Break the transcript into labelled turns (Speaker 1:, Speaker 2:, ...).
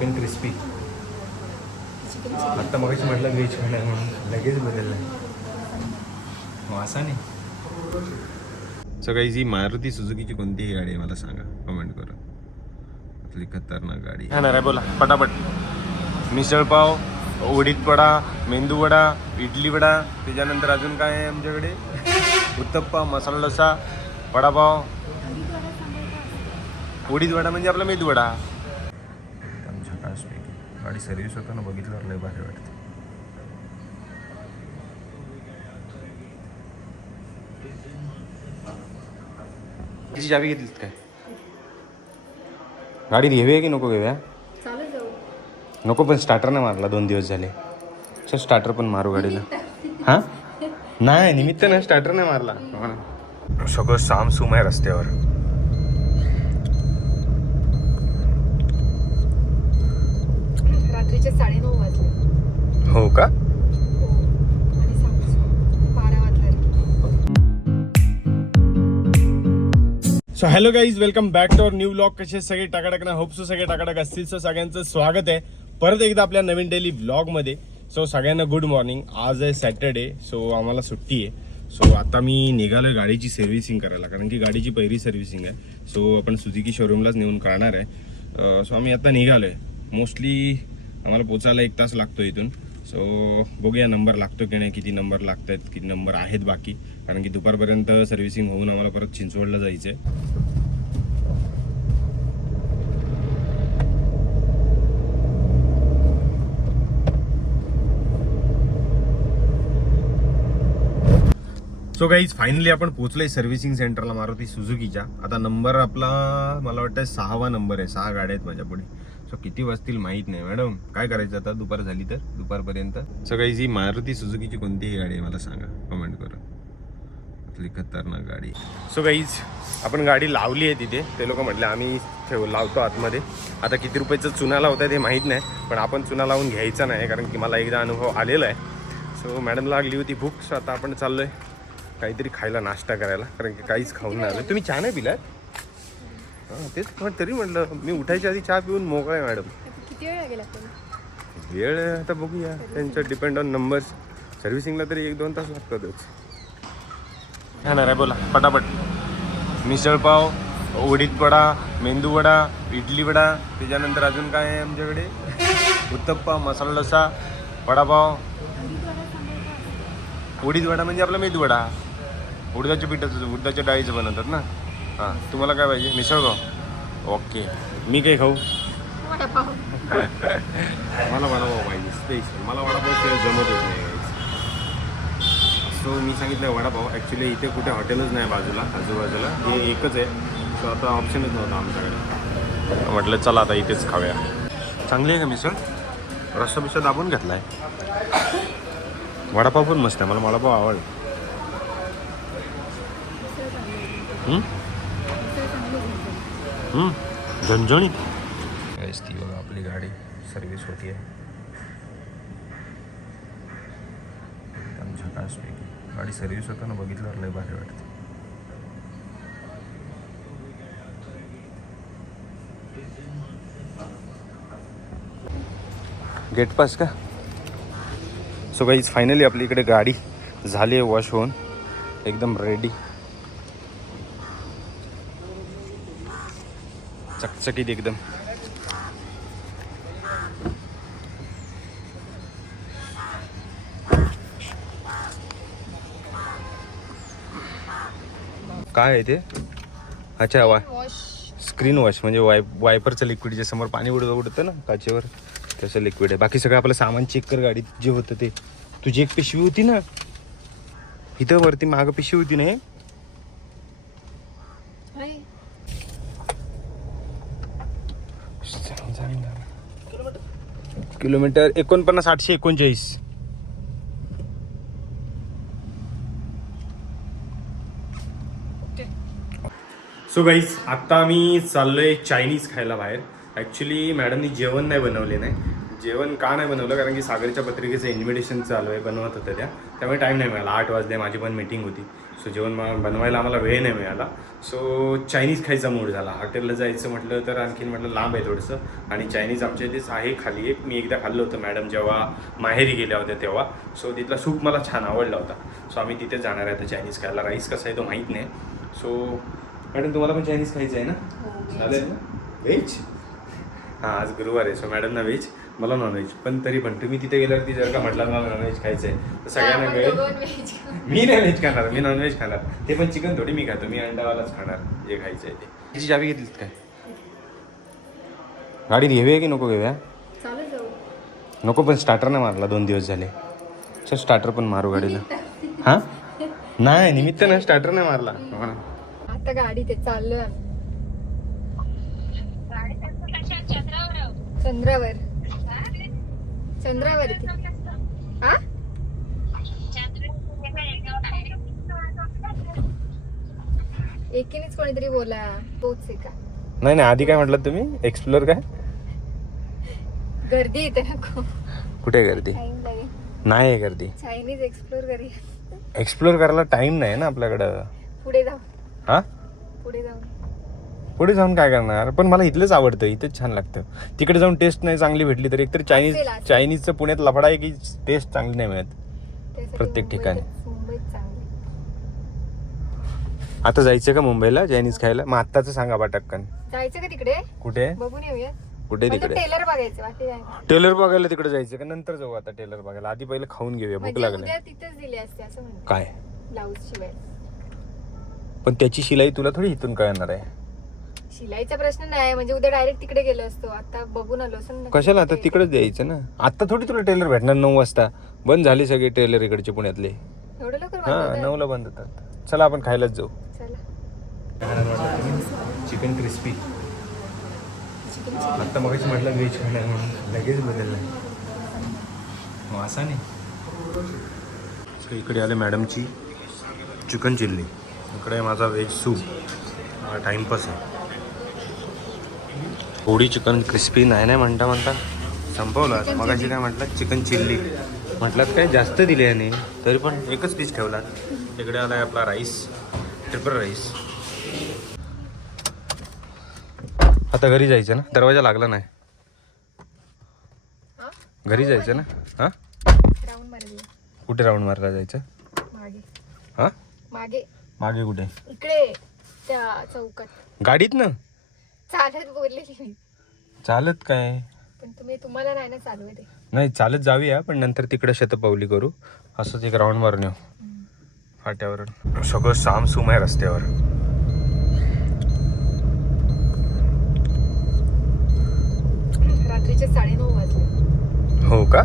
Speaker 1: Chicken crispy. आत्ता मगाशी म्हटलं व्हेज खाणार म्हणून लगेच बदललं. वासा नाही. सो काही जी मारुती सुझुकीची कोणतीही गाडी आहे मला सांगा. कमेंट करून आपली खतरनाक गाडी. खाणार आहे बोला. पटापट. मिसळ पाव उडीद वडा मेंदू वडा इडली वडा त्याच्यानंतर अजून काय आहे आमच्याकडे? उत्तप्पा मसाला डोसा वडापाव. उडीद वडा म्हणजे आपला मेदू वडा. गाडी सर्व्हिस होताना बघितल्यावर लय भारी वाटते. तिची चावी घेतलीत काय? गाडी घेऊया की नको घेऊया? नको पण स्टार्टर नाही मारला दोन दिवस झाले. चल स्टार्टर पण मारू गाडीला. हां? नाही निमित्त ना स्टार्टर नाही मारला. सगळं सामसूम आहे रस्त्यावर.
Speaker 2: रात्रीचे साडेनऊ वाजले.
Speaker 1: हो का?
Speaker 2: आणि सांगतो बारा वाजले
Speaker 1: so hello guys welcome back to our new blog कसे सगळे? टाकाटक ना होप सो सगळे टाकाटक असतील. सो सगळ्यांचं स्वागत आहे. परत एकदा आपल्या नवीन डेली ब्लॉगमध्ये सो सगळ्यांना गुड मॉर्निंग आज आहे सॅटर्डे सो आम्हाला सुट्टी आहे. सो आता मी निघालोय गाडीची सर्व्हिसिंग करायला कारण की गाडीची पहिली सर्व्हिसिंग आहे. सो आपण सुझुकी शोरूमलाच नेऊन काढणार आहे. सो आम्ही आता निघालोय. मोस्टली आम्हाला पोचायला एक तास लागतो इथून. सो बघूया नंबर लागतो की नाही किती नंबर लागत आहेत किती नंबर आहेत बाकी. कारण की दुपारपर्यंत सर्व्हिसिंग होऊन आम्हाला परत चिंचवडला जायचं आहे सो गाईज फायनली आपण पोचलोय सर्व्हिसिंग सेंटरला मारुती सुझुकीच्या. आता नंबर आपला मला वाटतं सहावा नंबर आहे सहा गाड्या आहेत माझ्या पुढे सो किती वाजतील माहीत नाही मॅडम. काय करायचं आता? दुपार झाली तर? दुपारपर्यंत? सो जी मारुती सुझुकीची कोणतीही गाडी आहे मला सांगा. कमेंट करून आपली खतरनाक गाडी. सो गाईज आपण गाडी लावली आहे तिथे. ते लोक म्हटले आम्ही ठेव लावतो आतमध्ये. आता किती रुपयाचं चुना लावत आहे ते माहीत नाही पण आपण चुना लावून घ्यायचा नाही कारण की मला एकदा अनुभव आलेला आहे. सो मॅडम लागली होती भूक सो आता आपण चाललो आहे काहीतरी खायला नाश्ता करायला कारण की काहीच खाऊन नाही आलं. तुम्ही चहा नाही पिलात? तेच पण तरी म्हटलं मी उठायच्या आधी चहा पिऊन मोकळा आहे मॅडम.
Speaker 2: किती वेळ लागेल आपण
Speaker 1: वेळ आहे आता बघूया. त्यांचं डिपेंड ऑन नंबर्स सर्व्हिसिंगला तरी एक दोन तास लागतातच. खाणार आहे बोला. पटापट. मिसळ पाव उडीद वडा मेंदू वडा इडली वडा. त्याच्यानंतर अजून काय आहे आमच्याकडे? उत्तप्पा मसाला डोसा वडापाव. उडीद वडा म्हणजे आपला मेदू वडा. उडदाच्या पिठाचं उडदाच्या डाळीचं बनवतात ना? हां तुम्हाला काय पाहिजे? मिसळ पाव ओके. मी काही खाऊ? मला वडापाव पाहिजे स्पेशल मला वडापाव शिवाय जमतच नाही सो मी सांगितलं वडापाव. ॲक्च्युली इथे कुठे हॉटेलच नाही बाजूला आजूबाजूला. हे एकच आहे. सो आता ऑप्शनच नव्हता आमच्याकडे. म्हटलं चला आता इथेच खाऊया. चांगली आहे का मिसळ? रस्सा बिस्सा दाबून घेतला आहे वडापाव पण मस्त आहे. मला वडापाव आवडला. झणझणीत काहीच ती बघा आपली गाडी सर्व्हिस होती आहे. एकदम झकासपैकी. गाडी सर्व्हिस होताना बघितल्यावर लय भारी वाटते. गेट पास का? सो गाईज फायनली आपली इकडे गाडी झाली आहे वॉश होऊन. एकदम रेडी चकचकीत एकदम. काय आहे ते? अच्छा वा स्क्रीन वॉश म्हणजे वाय वायपरचं लिक्विड जे समोर पाणी उडत उडतं ना काचेवर तसं लिक्विड आहे. बाकी सगळं आपलं सामान चेक कर गाडीत जे होतं ते. तुझी एक पिशवी होती ना? इथं वरती मागं पिशवी होती ना हे? किलोमीटर एकोणपन्नास आठशे एकोणचाळीस. सो गाईज आत्ता आम्ही चाललोय चायनीज खायला बाहेर. ॲक्च्युली मॅडमनी जेवण नाही बनवले नाही. जेवण का नाही बनवलं? कारण की सागरच्या पत्रिकेचं इन्व्हिटेशन चालू आहे बनवत होतं त्या. त्यामुळे टाईम नाही मिळाला. आठ वाजले माझी पण मीटिंग होती. सो जेवण बनवायला आम्हाला वेळ नाही मिळाला. सो चायनीज खायचा मूड झाला. हॉटेलला जायचं म्हटलं तर आणखीन म्हटलं लांब आहे थोडंसं. आणि चायनीज आमच्या इथेच आहे खाली एक. मी एकदा खाल्लं होतं मॅडम जेव्हा माहेरी गेल्या होत्या तेव्हा. सो तिथला सूप मला छान आवडला होता. सो आम्ही तिथे जाणार आहे आता चायनीज खायला. राईस कसा आहे तो माहीत नाही. सो मॅडम तुम्हाला पण चायनीज खायचं आहे ना?
Speaker 2: हो,
Speaker 1: चालेल ना? व्हेज हां आज गुरुवार आहे. सो मॅडमना व्हेज मला नॉनव्हेज पण तरी पण. तुम्ही तिथे गेल्यावरती जर का म्हटलं मला नॉनव्हेज खायचं आहे तर सगळ्यांना कळेल. मी नाही व्हेज खाणार मी नॉनव्हेज खाणार. ते पण चिकन थोडी मी खातो मी अंडावालाच खाणार जे खायचं आहे ते. तिची चावी घेतलीत काय? गाडी घेऊया की नको घेऊया? नको पण स्टार्टर नाही मारला दोन दिवस झाले. चल स्टार्टर पण मारू गाडीला. हां? नाही निमित्त ना स्टार्टर नाही मारला. हो. ना.
Speaker 2: आता गाडी ते चाललोय. आम्ही. चंद्रावर. चंद्रावरती. हा एकीनेच कोणीतरी बोला. तोच आहे का?
Speaker 1: नाही नाही आधी काय म्हटलं तुम्ही? एक्सप्लोर काय?
Speaker 2: गर्दी येते
Speaker 1: कुठे गर्दी?
Speaker 2: टाइम लागेल
Speaker 1: नाही आहे गर्दी.
Speaker 2: चायनीज एक्सप्लोर करूया
Speaker 1: एक्सप्लोर करायला टाइम नाही ना आपल्याकडं.
Speaker 2: पुढे जाऊ.
Speaker 1: हां?
Speaker 2: पुढे जाऊ.
Speaker 1: पुढे जाऊन काय करणार? पण मला इथलंच आवडतं इथेच छान लागतं. तिकडे जाऊन टेस्ट नाही चांगली भेटली तर एकतर चायनीज. चायनीजचं पुण्यात लफडा आहे की टेस्ट चांगली नाही मिळत? प्रत्येक ठिकाणी. आता जायचं का मुंबईला चायनीज खायला? मग आत्ताचं सांगा बा टक्कन
Speaker 2: जायचं का तिकडे?
Speaker 1: कुठे?
Speaker 2: बघून येऊया
Speaker 1: कुठे तिकडे?
Speaker 2: टेलर बघायचं.
Speaker 1: टेलर बघायला तिकडे जायचं का? नंतर जाऊ आता टेलर बघायला. आधी पहिले खाऊन घेऊया भूक
Speaker 2: म्हणजे
Speaker 1: लागली. काय? पण त्याची शिलाई तुला थोडी इथून कळणार आहे.
Speaker 2: शिलाईचा प्रश्न नाही म्हणजे उद्या डायरेक्ट तिकडे गेलो असतो. आता बघून आलो असं ना.
Speaker 1: कशाला? आता तिकडेच द्यायचं ना. आता थोडी तुला टेलर भेटणार नऊ वाजता. बंद झाले सगळे टेलर इकडचे पुण्यातले.
Speaker 2: एवढं लवकर
Speaker 1: हा
Speaker 2: बनवतात?
Speaker 1: नऊला बंद होतात. चला आपण खायलाच जाऊ.
Speaker 2: चला.
Speaker 1: चिकन क्रिस्पी आत्ता मगाशी म्हटलं व्हेज खाणार म्हणून. लगेच बदललं. असा नाही. इकडे आले मॅडमची चिकन चिल्ली इकडे माझा व्हेज सूप हा टाईमपास आहे. थोडी चिकन क्रिस्पी नाही नाही म्हणता म्हणता संपवलं. आता मगाशी काय म्हटलं? चिकन चिल्ली म्हटलं काय जास्त दिले याने? तरी पण एकच पीस ठेवलात. इकडे आलाय आपला राईस ट्रिपल राईस आता घरी जायचं ना? दरवाजा लागला नाही.
Speaker 2: हा?
Speaker 1: घरी जायचं ना? हां?
Speaker 2: मारली
Speaker 1: कुठे राऊंड मारायला जायचं?
Speaker 2: मागे.
Speaker 1: हां?
Speaker 2: मागे.
Speaker 1: मागे कुठे?
Speaker 2: इकडे त्या चौकात.
Speaker 1: गाडीत ना
Speaker 2: चालत बोललेली मी.
Speaker 1: चालत काय?
Speaker 2: पण तुम्ही तुम्हाला नाही ना चालू आहे. ते
Speaker 1: नाही चालत जाऊया पण नंतर तिकडे शतपावली करू. असंच एक राऊंड मारून येऊ फाट्यावरून. सगळं सामसूम आहे रस्त्यावर.
Speaker 2: रात्रीचे साडेनऊ वाजले.
Speaker 1: हो का?